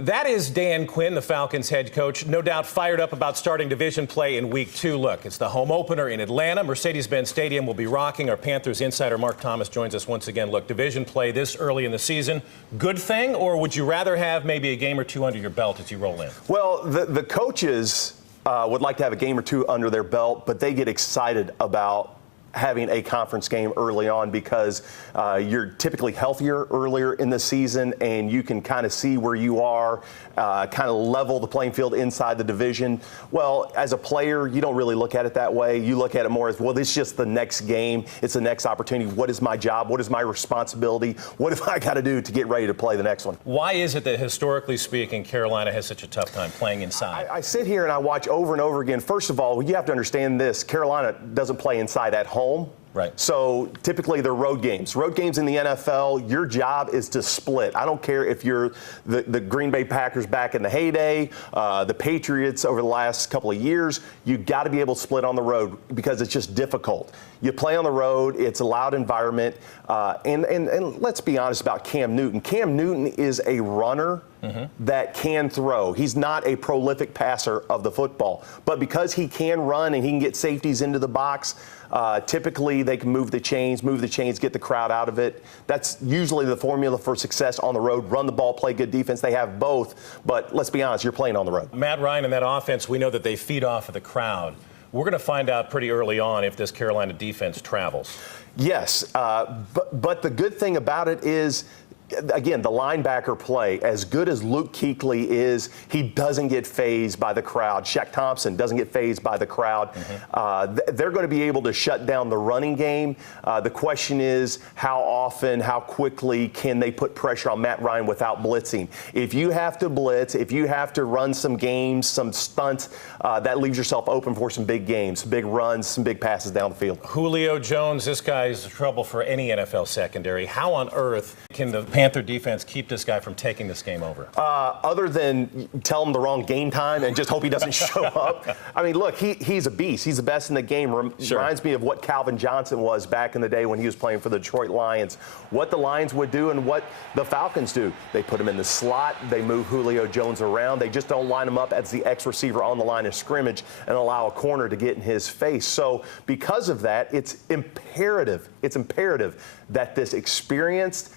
That is Dan Quinn, the Falcons head coach, no doubt fired up about starting division play in Week 2. Look, it's the home opener in Atlanta. Mercedes-Benz Stadium will be rocking. Our Panthers insider Mark Thomas joins us once again. Look, division play this early in the season, good thing, or would you rather have maybe a game or two under your belt as you roll in? Well, the coaches would like to have a game or two under their belt, but they get excited about having a conference game early on because you're typically healthier earlier in the season and you can kind of see where you are, kind of level the playing field inside the division. Well, as a player, you don't really look at it that way. You look at it more as, well, this is just the next game. It's the next opportunity. What is my job? What is my responsibility? What have I got to do to get ready to play the next one? Why is it that, historically speaking, Carolina has such a tough time playing inside? I sit here and I watch over and over again. First of all, you have to understand this. Carolina doesn't play inside at home. Right. So typically they're road games. Road games in the NFL, your job is to split. I don't care if you're the Green Bay Packers back in the heyday, the Patriots over the last couple of years. You got to be able to split on the road because it's just difficult. You play on the road, it's a loud environment, and let's be honest about Cam Newton. Cam Newton is a runner that can throw. He's not a prolific passer of the football, but because he can run and he can get safeties into the box, typically they can move the chains, get the crowd out of it. That's usually the formula for success on the road. Run the ball, play good defense. They have both, but let's be honest, you're playing on the road. Matt Ryan and that offense, we know that they feed off of the crowd. We're going to find out pretty early on if this Carolina defense travels. Yes, but the good thing about it is, again, the linebacker play, as good as Luke Kuechly is, he doesn't get fazed by the crowd. Shaq Thompson doesn't get fazed by the crowd. They're going to be able to shut down the running game. The question is how often, how quickly can they put pressure on Matt Ryan without blitzing? If you have to blitz, if you have to run some games, some stunts, that leaves yourself open for some big games, big runs, some big passes down the field. Julio Jones, this guy is trouble for any NFL secondary. How on earth can the Panther defense keep this guy from taking this game over? Other than tell him the wrong game time and just hope he doesn't show up. I mean, look, he's a beast. He's the best in the game. Reminds me of what Calvin Johnson was back in the day when he was playing for the Detroit Lions. What the Lions would do and what the Falcons do. They put him in the slot. They move Julio Jones around. They just don't line him up as the X receiver on the line of scrimmage and allow a corner to get in his face. So because of that, it's imperative that this experienced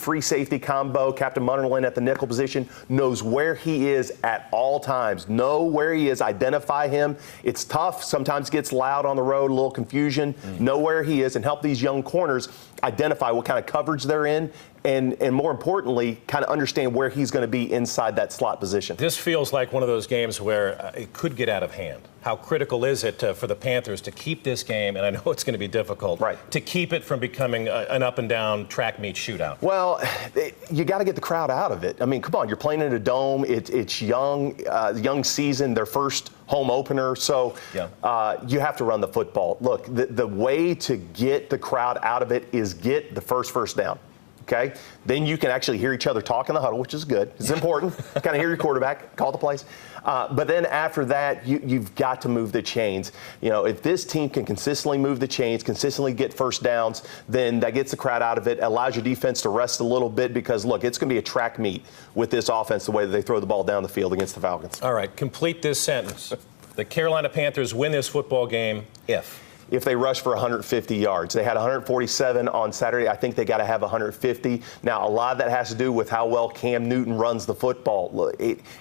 free safety combo, Captain Munnerlyn at the nickel position, knows where he is at all times. Know where he is, identify him. It's tough, sometimes gets loud on the road, a little confusion. Know where he is and help these young corners identify what kind of coverage they're in and more importantly, kind of understand where he's going to be inside that slot position. This feels like one of those games where it could get out of hand. How critical is it for the Panthers to keep this game, and I know it's going to be difficult, to keep it from becoming an up-and-down track meet shootout? Well, you got to get the crowd out of it. I mean, come on, you're playing in a dome. It's young season, their first home opener, so you have to run the football. Look, the way to get the crowd out of it is get the first down. Okay, then you can actually hear each other talk in the huddle, which is good. It's important. Kind of hear your quarterback, call the plays. But then after that, you've got to move the chains. You know, if this team can consistently move the chains, consistently get first downs, then that gets the crowd out of it, allows your defense to rest a little bit because, look, it's going to be a track meet with this offense, the way that they throw the ball down the field against the Falcons. All right, complete this sentence. The Carolina Panthers win this football game if they rush for 150 yards. They had 147 on Saturday. I think they got to have 150. Now, a lot of that has to do with how well Cam Newton runs the football.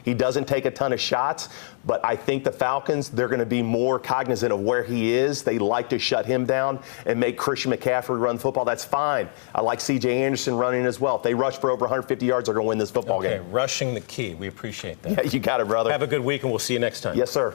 He doesn't take a ton of shots, but I think the Falcons, they're going to be more cognizant of where he is. They like to shut him down and make Christian McCaffrey run the football. That's fine. I like C.J. Anderson running as well. If they rush for over 150 yards, they're going to win this football game. Rushing the key. We appreciate that. Yeah, you got it, brother. Have a good week, and we'll see you next time. Yes, sir.